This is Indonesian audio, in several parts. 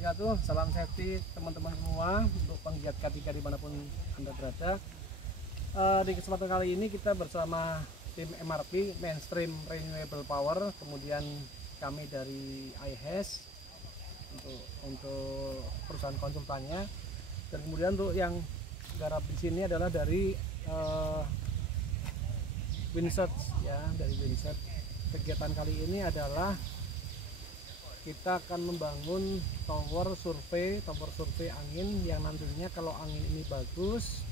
wabarakatuh. Salam safety teman-teman semua untuk penggiat K3 dimanapun Anda berada. Di kesempatan kali ini kita bersama tim MRP Mainstream Renewable Power, kemudian kami dari IHES untuk perusahaan konsultannya, dan kemudian untuk yang garap di sini adalah dari Winsearch ya, dari Winsearch. Kegiatan kali ini adalah kita akan membangun tower survei angin yang nantinya kalau angin ini bagus,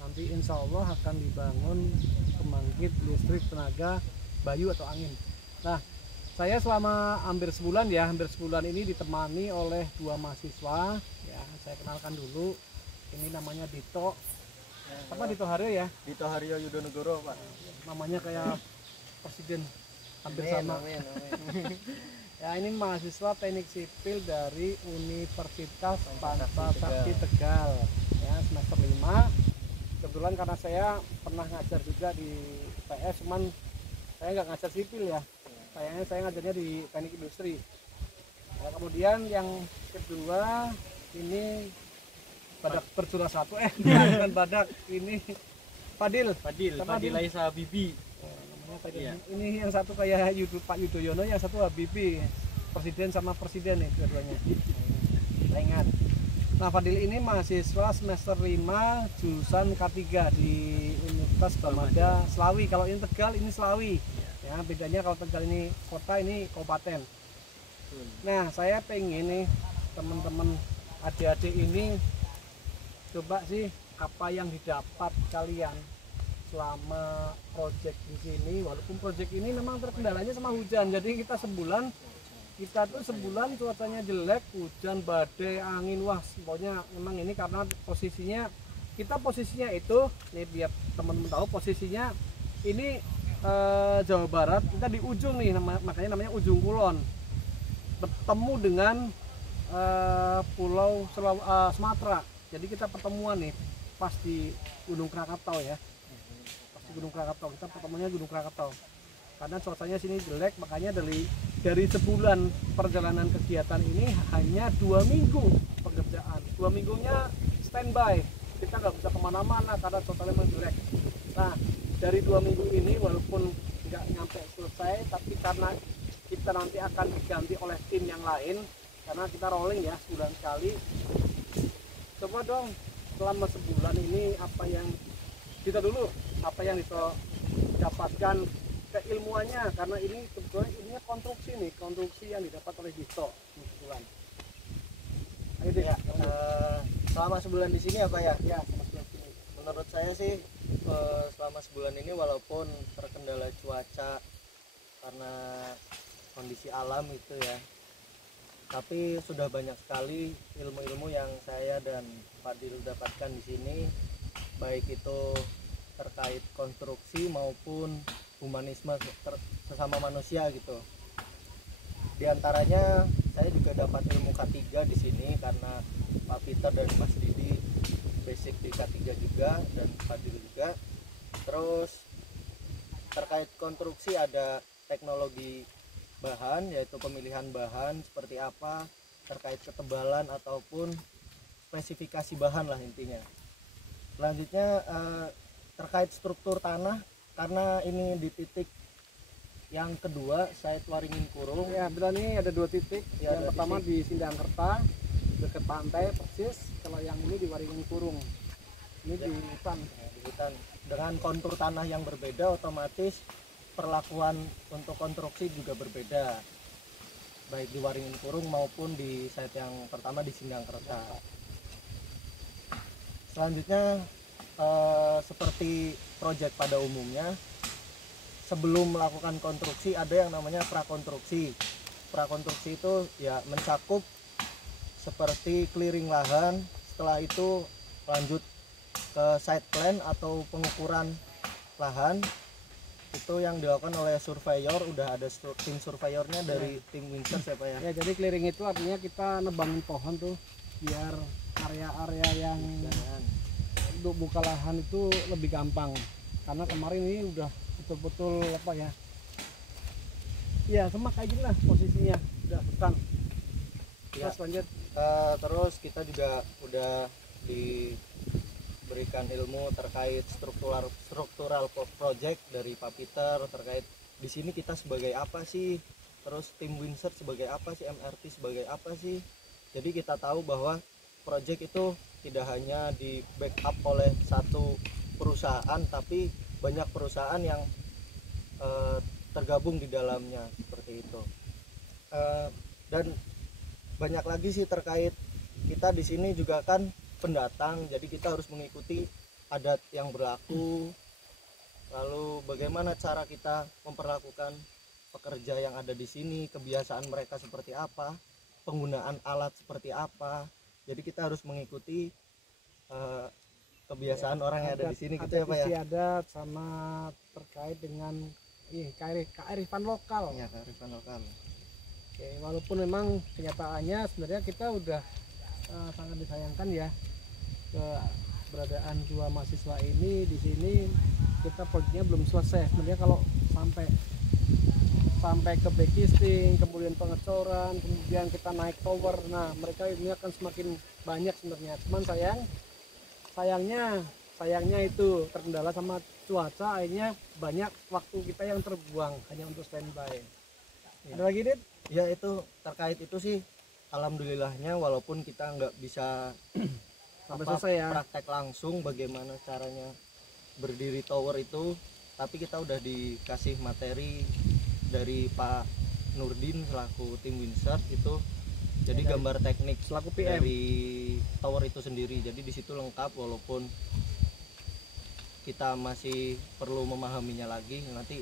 nanti insya Allah akan dibangun pembangkit listrik tenaga bayu atau angin. Nah, saya selama hampir sebulan ini ditemani oleh dua mahasiswa ya. Saya kenalkan dulu, ini namanya Dito. Apa Dito Haryo ya? Dito Haryo Yudonegoro, Pak. Namanya kayak presiden, hampir sama. Amin. Ya, ini mahasiswa teknik sipil dari Universitas Pancasakti Tegal ya, semester 5. Kebetulan karena saya pernah ngajar juga di PS, cuman saya nggak ngajar sipil ya, sayangnya saya ngajarnya di teknik industri ya. Kemudian yang kedua ini Badak berjula satu bukan Badak, ini Fadil Laisa Habibi. Ya. Ini yang satu kayak Pak Yudhoyono, yang satu Habibie, presiden sama presiden nih dua-duanya. Ingat. Nah, Fadil ini mahasiswa semester 5 jurusan K3 di Universitas Bamada Slawi. Kalau ini Tegal, ini Slawi. Ya, bedanya kalau Tegal ini kota, ini kabupaten. Nah, saya pengen nih teman-teman adik-adik ini coba sih apa yang didapat kalian selama project di sini. Walaupun project ini memang terkendalanya sama hujan, jadi kita sebulan cuacanya jelek, hujan, badai, angin, wah pokoknya memang ini karena posisinya itu nih, biar teman-teman tahu posisinya ini Jawa Barat, kita di ujung nih, makanya namanya ujung kulon, bertemu dengan pulau Sumatera. Jadi kita pertemuan nih pas di Gunung Krakatau ya. Gunung Krakatau, kita pertemuannya Gunung Krakatau karena cuacanya sini jelek, makanya dari sebulan perjalanan kegiatan ini hanya 2 minggu pekerjaan, 2 minggunya standby, kita nggak bisa kemana-mana karena cuacanya memang jelek. Nah, dari 2 minggu ini walaupun nggak nyampe selesai, tapi karena kita nanti akan diganti oleh tim yang lain karena kita rolling ya sebulan sekali. Coba dong selama sebulan ini apa yang didapatkan keilmuannya, karena ini kebetulan ininya konstruksi yang didapat oleh Dito kebetulan. Ayo deh ya. Selama sebulan di sini apa ya? Ya, selama sebulan ini. Menurut saya sih selama sebulan ini walaupun terkendala cuaca karena kondisi alam itu ya, tapi sudah banyak sekali ilmu-ilmu yang saya dan Fadil dapatkan di sini, baik itu terkait konstruksi maupun humanisme sesama manusia gitu. Di antaranya saya juga dapat ilmu K3 di sini karena Pak Peter dan Mas Didi basic di K3 juga, dan Fadil juga. Terus terkait konstruksi ada teknologi bahan, yaitu pemilihan bahan seperti apa, terkait ketebalan ataupun spesifikasi bahan lah intinya. Selanjutnya terkait struktur tanah, karena ini di titik yang kedua site Waringin Kurung ya. Betul, ini ada 2 titik ya, yang pertama titik di Sindangkerta dekat pantai persis, kalau yang ini di Waringin Kurung ini ya, di hutan dengan kontur tanah yang berbeda, otomatis perlakuan untuk konstruksi juga berbeda, baik di Waringin Kurung maupun di site yang pertama di Sindangkerta. Selanjutnya seperti proyek pada umumnya, sebelum melakukan konstruksi ada yang namanya prakonstruksi. Prakonstruksi itu ya mencakup seperti clearing lahan, setelah itu lanjut ke site plan atau pengukuran lahan. Itu yang dilakukan oleh surveyor, udah ada tim surveyornya dari tim Winsearch ya Pak ya. Ya, jadi clearing itu artinya kita nebangin pohon tuh biar area-area yang untuk buka lahan itu lebih gampang, karena kemarin ini udah betul-betul apa ya sama kayak gini lah posisinya, udah hutan. Ya. Terus lanjut. Terus kita juga udah diberikan ilmu terkait struktural project dari Pak Peter, terkait di sini kita sebagai apa sih, terus tim Winsert sebagai apa sih, MRT sebagai apa sih. Jadi kita tahu bahwa project itu tidak hanya di backup oleh satu perusahaan, tapi banyak perusahaan yang tergabung di dalamnya seperti itu. Dan banyak lagi sih terkait kita di sini juga kan pendatang, jadi kita harus mengikuti adat yang berlaku. Lalu bagaimana cara kita memperlakukan pekerja yang ada di sini, kebiasaan mereka seperti apa, penggunaan alat seperti apa. Jadi kita harus mengikuti kebiasaan orang yang ada di sini gitu ya Pak ya. Adat sama terkait dengan kearifan lokal. Iya, kearifan lokal. Oke, walaupun memang kenyataannya sebenarnya kita udah sangat disayangkan ya keberadaan dua mahasiswa ini di sini, kita proyeknya belum selesai. Sebenarnya kalau sampai ke backcasting, kemudian pengecoran, kemudian kita naik tower, nah mereka ini akan semakin banyak sebenarnya. Cuman sayangnya itu terkendala sama cuaca, akhirnya banyak waktu kita yang terbuang hanya untuk standby. Ya. Ada lagi, Dit? Ya, itu terkait itu sih alhamdulillahnya, walaupun kita nggak bisa Sampai selesai ya praktek langsung bagaimana caranya berdiri tower itu, tapi kita udah dikasih materi dari Pak Nurdin selaku tim Winsert itu. Jadi gambar teknik selaku PM dari tower itu sendiri. Jadi di situ lengkap, walaupun kita masih perlu memahaminya lagi. Nanti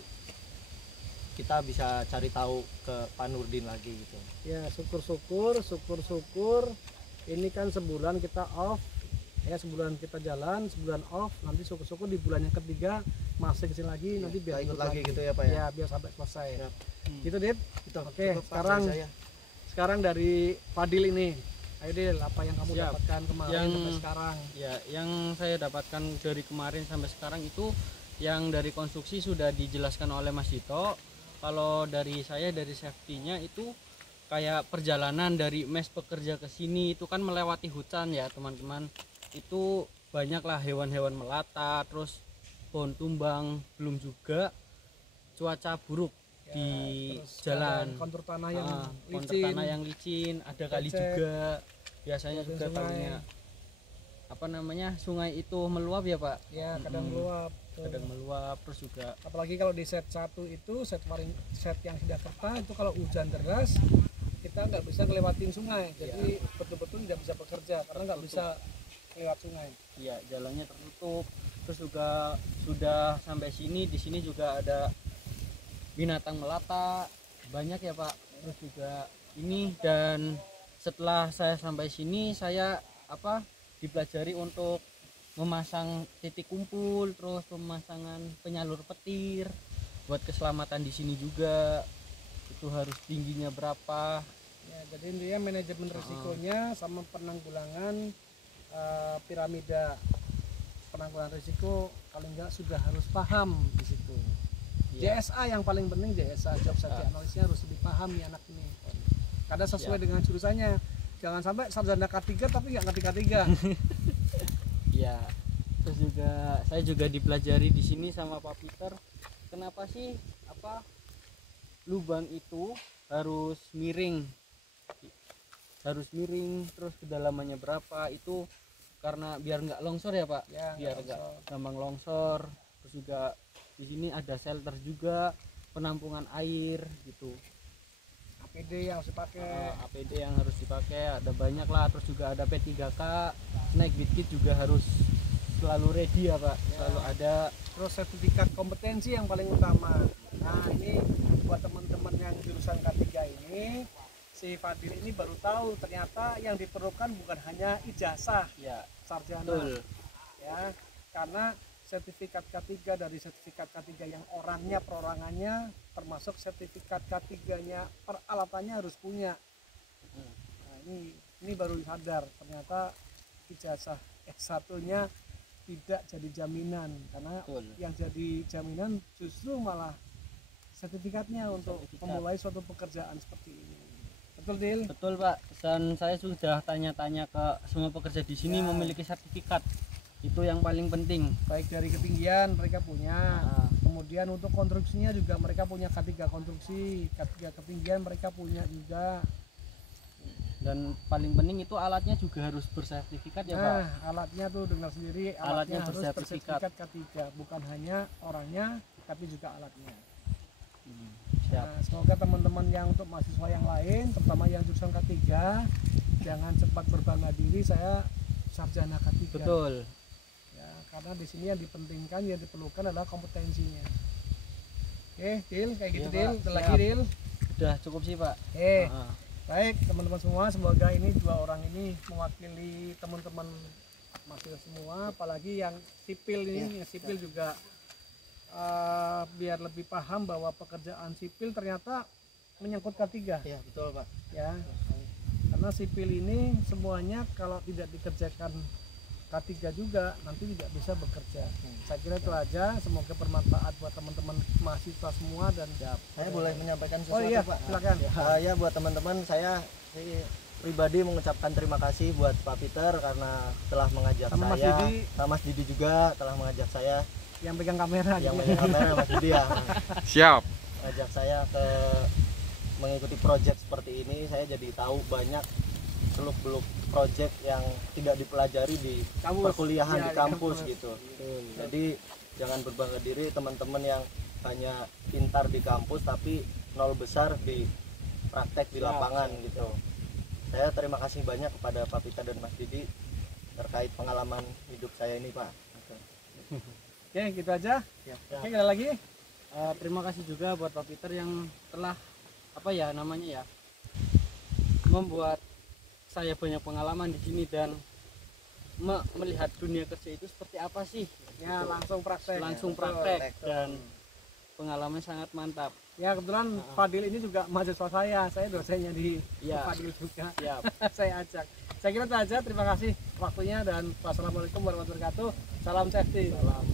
kita bisa cari tahu ke Pak Nurdin lagi gitu. Ya, syukur ini kan sebulan kita off ya, sebulan kita jalan, sebulan off, nanti syukur di bulan yang ketiga masih kesini lagi ya, nanti biar ikut lagi gitu ya Pak ya. Ya, biar sampai selesai ya. Gitu, Dit. Gitu. Oke, sekarang dari Fadil ini, ayo Dil, apa yang kamu dapatkan kemarin sampai sekarang? Ya, yang saya dapatkan dari kemarin sampai sekarang itu yang dari konstruksi sudah dijelaskan oleh Mas Dito. Kalau dari saya, dari safety-nya itu kayak perjalanan dari mes pekerja ke sini itu kan melewati hutan ya teman-teman. Itu banyaklah hewan-hewan melata, terus pohon tumbang, belum juga cuaca buruk ya, di jalan. Kontur tanah yang licin, ada kali juga. Biasanya juga kalinya sungai itu meluap ya Pak? Ya, kadang meluap, terus juga apalagi kalau di set 1 itu set yang di Jakarta itu kalau hujan deras kita nggak bisa ngelewatin sungai, jadi betul-betul tidak bisa bekerja karena nggak bisa lewat sungai. Iya, jalannya tertutup. Terus juga sudah sampai sini, di sini juga ada binatang melata banyak ya Pak. Terus juga ini, dan setelah saya sampai sini saya dipelajari untuk memasang titik kumpul, terus pemasangan penyalur petir buat keselamatan di sini juga. Itu harus tingginya berapa ya, jadi intinya manajemen risikonya sama penanggulangan piramida penanggulangan risiko paling enggak sudah harus paham di situ ya. JSA yang paling penting, JSA job safety analysisnya harus lebih paham nih anak ini karena sesuai dengan jurusannya. Jangan sampai sarjana K3 tapi nggak ngerti K3. Ya, terus juga saya juga dipelajari di sini sama Pak Peter. Kenapa sih lubang itu harus miring? Terus kedalamannya berapa? Itu karena biar nggak longsor ya Pak? Ya, biar nggak gampang longsor. Terus juga di sini ada shelter juga, penampungan air gitu. APD yang harus dipakai. APD yang harus dipakai ada banyak lah. Terus juga ada P3K, snack bit kit juga harus selalu ready ya Pak, selalu ada. Terus sertifikat kompetensi yang paling utama. Nah, ini buat teman-teman yang jurusan K3 ini, si Fadil ini baru tahu ternyata yang diperlukan bukan hanya ijazah ya, sarjana. Betul. Ya, karena sertifikat K3 dari sertifikat K3 yang orangnya perorangannya termasuk sertifikat K3-nya peralatannya harus punya. Nah, ini baru sadar ternyata ijazah S1-nya tidak jadi jaminan, karena yang jadi jaminan justru malah sertifikatnya untuk memulai suatu pekerjaan seperti ini. Betul Dil? Betul Pak, dan saya sudah tanya-tanya ke semua pekerja di sini Ya. memiliki sertifikat. Itu yang paling penting. Baik dari ketinggian mereka punya, Nah, kemudian untuk konstruksinya juga mereka punya K3 konstruksi, K3 ketinggian mereka punya juga. dan paling penting itu alatnya juga harus bersertifikat ya Pak. Nah, alatnya tuh dengar sendiri, Alatnya alatnya harus bersertifikat. bersertifikat K3, bukan hanya orangnya tapi juga alatnya. Siap. Nah, semoga teman-teman yang untuk mahasiswa yang lain, terutama yang jurusan K3, jangan cepat berbangga diri saya sarjana K3. Betul. Ya, karena di sini yang dipentingkan, yang diperlukan adalah kompetensinya. Oke, Dil, kayak gitu Iya, Dil. Pak. Ada lagi Siap. Dil. Udah cukup sih Pak. Nah, Baik teman-teman semua, semoga ini dua orang ini mewakili teman-teman mahasiswa semua, apalagi yang sipil ini, yang sipil juga biar lebih paham bahwa pekerjaan sipil ternyata menyangkut K3 Iya betul Pak. ya. Karena sipil ini semuanya kalau tidak dikerjakan K3 juga nanti tidak bisa bekerja. Saya kira itu aja, semoga bermanfaat buat teman-teman mahasiswa semua dan Saya boleh menyampaikan Oh sesuatu iya, Pak. silakan. Ya buat teman-teman saya pribadi mengucapkan terima kasih buat Pak Peter karena telah mengajak Sama Mas saya, Didi. sama Mas Didi juga telah mengajak saya Yang pegang kamera yang gitu. megang kamera Mas Didi ya. Siap. Ngajak saya ke mengikuti proyek seperti ini, saya jadi tahu banyak seluk-beluk proyek yang tidak dipelajari di Kampus. perkuliahan Iya, di di kampus kampus. gitu. Jadi jangan berbangga diri teman-teman yang hanya pintar di kampus tapi nol besar di praktek di lapangan gitu. Saya terima kasih banyak kepada Pak Pita dan Mas Didi terkait pengalaman hidup saya ini Pak. Oke, gitu aja. Ya, Oke, ada lagi? terima kasih juga buat Pak Peter yang telah apa ya namanya ya membuat saya banyak pengalaman di sini dan melihat dunia kerja itu seperti apa sih. Ya, langsung praktek. Langsung Betul. praktek dan pengalaman sangat mantap. Ya, kebetulan Fadil ini juga mahasiswa saya dosennya di Ya. Fadil juga. Siap. Saya ajak. Saya kira itu aja. Terima kasih waktunya dan wassalamualaikum warahmatullahi wabarakatuh. Salam safety. Salam.